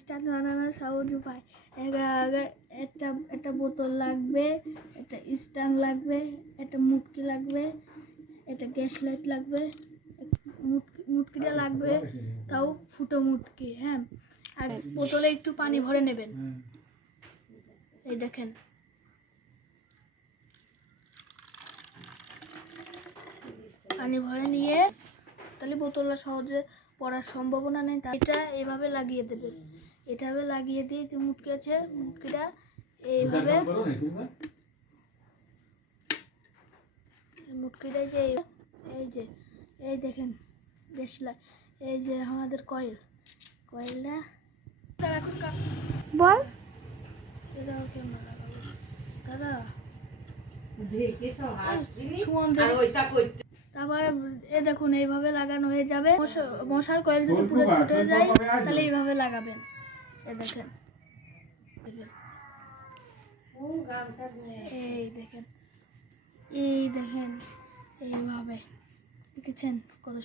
Stand বানানোর সহজ উপায়। আগে একটা বোতল লাগবে, একটা স্ট্যান্ড লাগবে, একটা মুটকি লাগবে, একটা গ্যাস লাইট লাগবে, মুটকিটা লাগবে তাও ফুটো মুটকি। হ্যাঁ, আর বোতলে একটু পানি ভরে নেবেন। এই দেখেন, পানি ভরে নিয়ে তাহলে বোতলটা সহজে পড়ার সম্ভাবনা নেই। এটা এভাবে লাগিয়ে দেবেন। এভাবে লাগিয়ে দিয়ে যে মুটকি আছে, মুটকিটা এইভাবে মুটকিটা যে এই দেখেন গ্যাস লাইট, এই যে আমাদের কয়েলটা বল এটাও কেমন লাগাবো দাদা। তারপরে এ দেখুন এইভাবে লাগানো হয়ে যাবে। মশার কয়েল যদি পুরো ছুটে যায় তাহলে এইভাবে লাগাবেন। এই দেখেন, এই দেখেন এইভাবে দেখেছেন কত